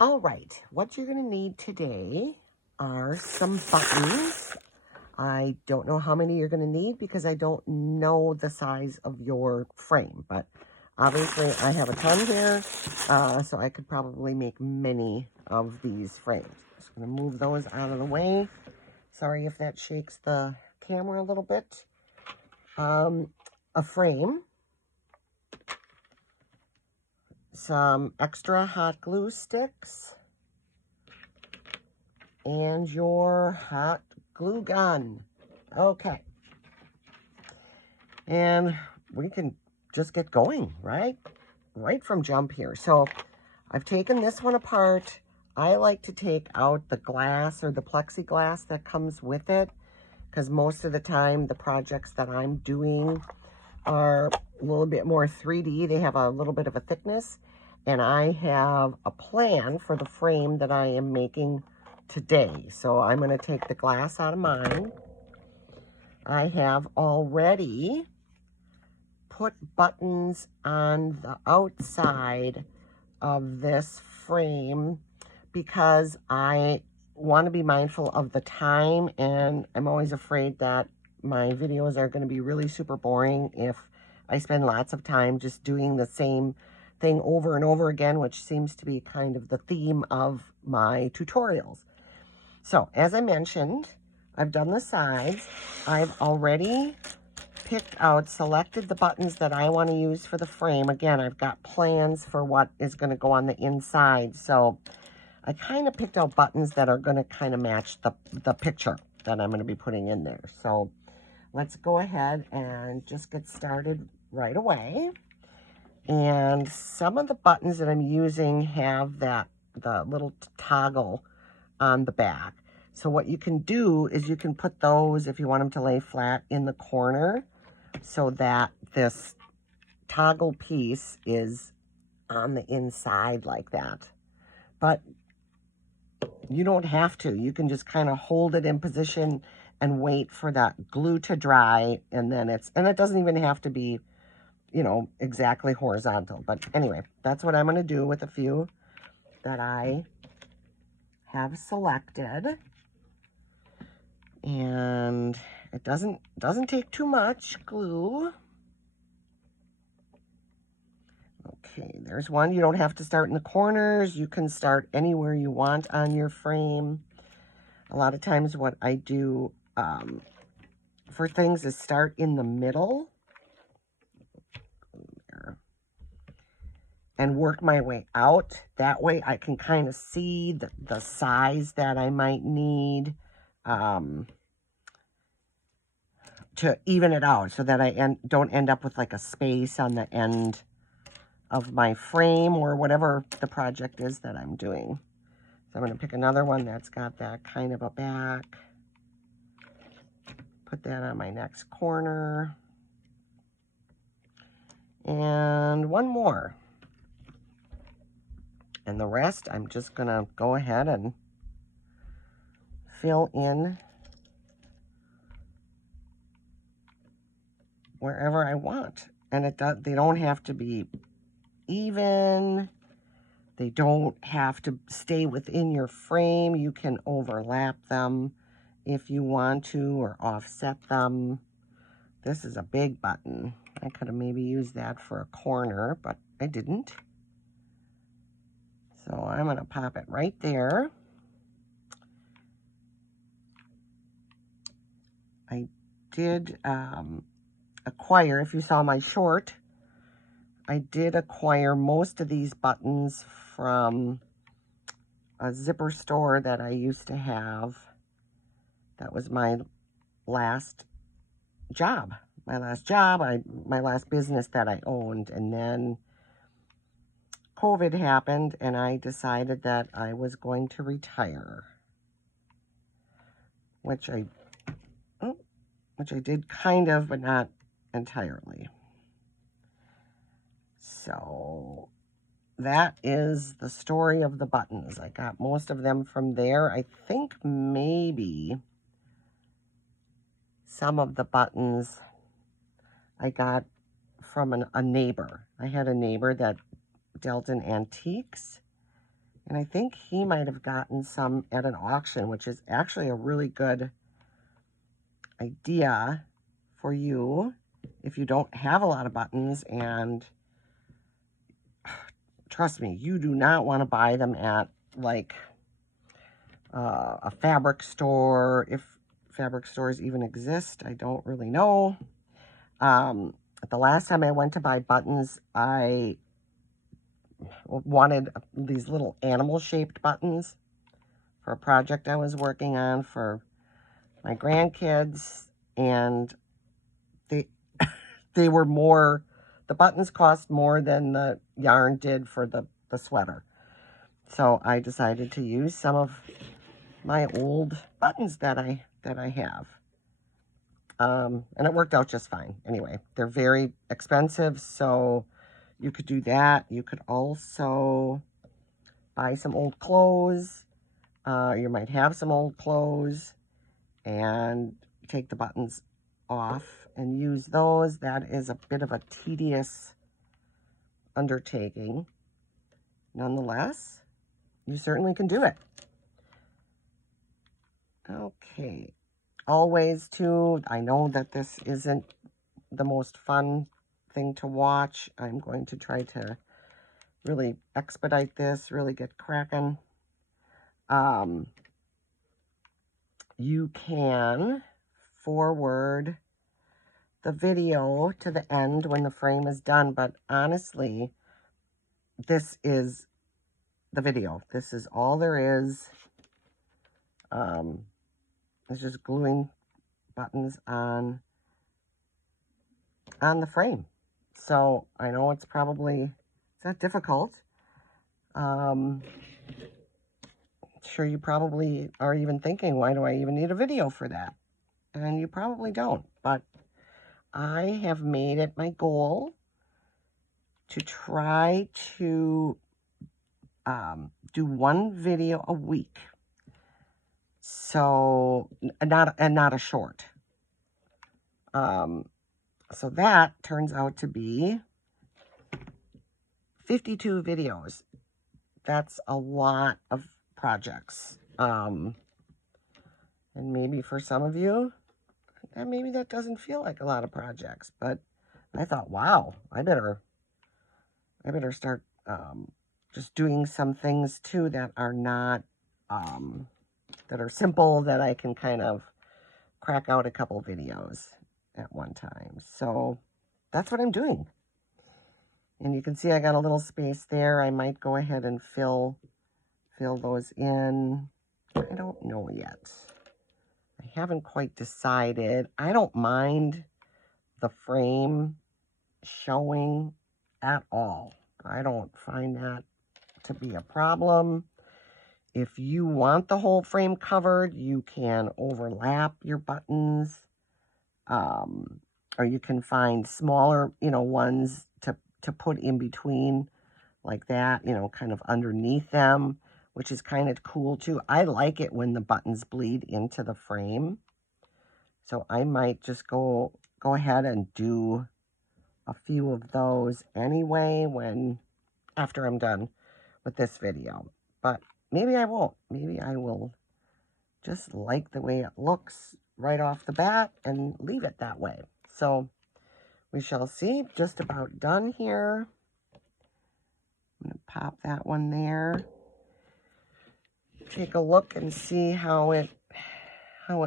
All right, what you're going to need today are some buttons. I don't know how many you're going to need because I don't know the size of your frame, but obviously I have a ton here, so I could probably make many of these frames. Just going to move those out of the way. Sorry if that shakes the camera a little bit. A frame, some extra hot glue sticks, and your hot glue gun. Okay. And we can just get going, right? Right from jump here. So I've taken this one apart. I like to take out the glass or the plexiglass that comes with it, because most of the time the projects that I'm doing are a little bit more 3D. They have a little bit of a thickness, and I have a plan for the frame that I am making today. So I'm going to take the glass out of mine. I have already put buttons on the outside of this frame because I want to be mindful of the time, and I'm always afraid that my videos are going to be really super boring if I spend lots of time just doing the same thing over and over again, which seems to be kind of the theme of my tutorials. So as I mentioned, I've done the sides. I've already selected the buttons that I want to use for the frame. Again, I've got plans for what is going to go on the inside. So I kind of picked out buttons that are going to kind of match the picture that I'm going to be putting in there. So let's go ahead and just get started right away. And some of the buttons that I'm using have the little toggle on the back. So what you can do is you can put those, if you want them to lay flat, in the corner, so that this toggle piece is on the inside like that. But you don't have to. You can just kind of hold it in position and wait for that glue to dry, and then it doesn't even have to be, you know, exactly horizontal. But anyway, that's what I'm going to do with a few that I have selected. And it doesn't take too much glue. Okay, there's one. You don't have to start in the corners. You can start anywhere you want on your frame. A lot of times what I do for things is start in the middle and work my way out. That way I can kind of see the size that I might need to even it out, so that I don't end up with like a space on the end of my frame or whatever the project is that I'm doing. So I'm going to pick another one that's got that kind of a back. Put that on my next corner. And one more. And the rest, I'm just going to go ahead and fill in wherever I want. And they don't have to be even. They don't have to stay within your frame. You can overlap them if you want to, or offset them. This is a big button. I could have maybe used that for a corner, but I didn't. So I'm going to pop it right there. I did acquire, if you saw my short, I did acquire most of these buttons from a zipper store that I used to have. That was my last job. My last business that I owned. And then COVID happened, and I decided that I was going to retire, which I did kind of, but not entirely. So that is the story of the buttons. I got most of them from there. I think maybe some of the buttons I got from a neighbor. I had a neighbor that dealt in antiques, And I think he might have gotten some at an auction, which is actually a really good idea for you if you don't have a lot of buttons. And trust me, you do not want to buy them at like a fabric store, if fabric stores even exist. I don't really know. The last time I went to buy buttons, I wanted these little animal-shaped buttons for a project I was working on for my grandkids, and they were more, the buttons cost more than the yarn did for the sweater. So I decided to use some of my old buttons that I have. And it worked out just fine. Anyway, they're very expensive, so you could do that. You could also buy some old clothes. You might have some old clothes and take the buttons off and use those. That is a bit of a tedious undertaking. Nonetheless, you certainly can do it. Okay. Always, too, I know that this isn't the most fun thing to watch. I'm going to try to really expedite this, really get cracking. You can forward the video to the end when the frame is done, but honestly, this is the video. This is all there is. It's just gluing buttons on the frame. So I know it's not difficult. Sure, you probably are even thinking, why do I even need a video for that? And you probably don't, but I have made it my goal to try to do one video a week. So, not a short. So that turns out to be 52 videos. That's a lot of projects. And maybe for some of you, and maybe that doesn't feel like a lot of projects, but I thought, wow, I better start just doing some things too that are not, that are simple, that I can kind of crack out a couple videos at one time. So that's what I'm doing. And you can see I got a little space there. I might go ahead and fill those in. I don't know yet. I haven't quite decided. I don't mind the frame showing at all. I don't find that to be a problem. If you want the whole frame covered, you can overlap your buttons. Or you can find smaller, ones to put in between like that, kind of underneath them, which is kind of cool too. I like it when the buttons bleed into the frame. So I might just go ahead and do a few of those anyway after I'm done with this video. But maybe I won't. Maybe I will just like the way it looks right off the bat and leave it that way. So we shall see. Just about done here. I'm going to pop that one there. Take a look and see how it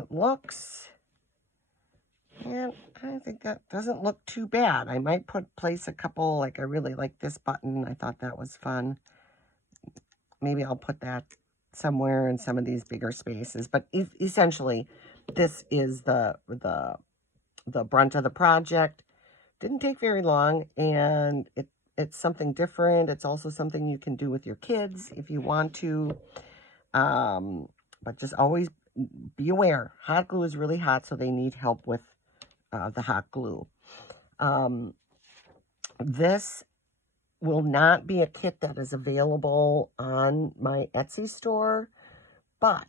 looks. And I think that doesn't look too bad. I might place a couple, like I really like this button. I thought that was fun. Maybe I'll put that somewhere in some of these bigger spaces. But essentially, this is the brunt of the project. Didn't take very long, and it's something different. It's also something you can do with your kids if you want to. But just always be aware. Hot glue is really hot, so they need help with the hot glue. This will not be a kit that is available on my Etsy store, but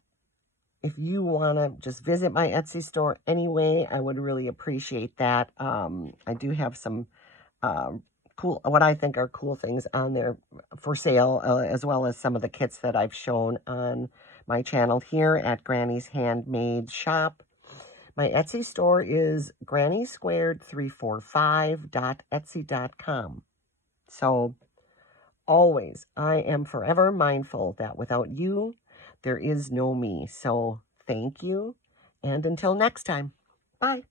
if you want to just visit my Etsy store anyway, I would really appreciate that. I do have some what I think are cool things on there for sale, as well as some of the kits that I've shown on my channel here at Granny's Handmade Shop. My Etsy store is grannysquared345.etsy.com. So always, I am forever mindful that without you, there is no me. So thank you, and until next time, bye.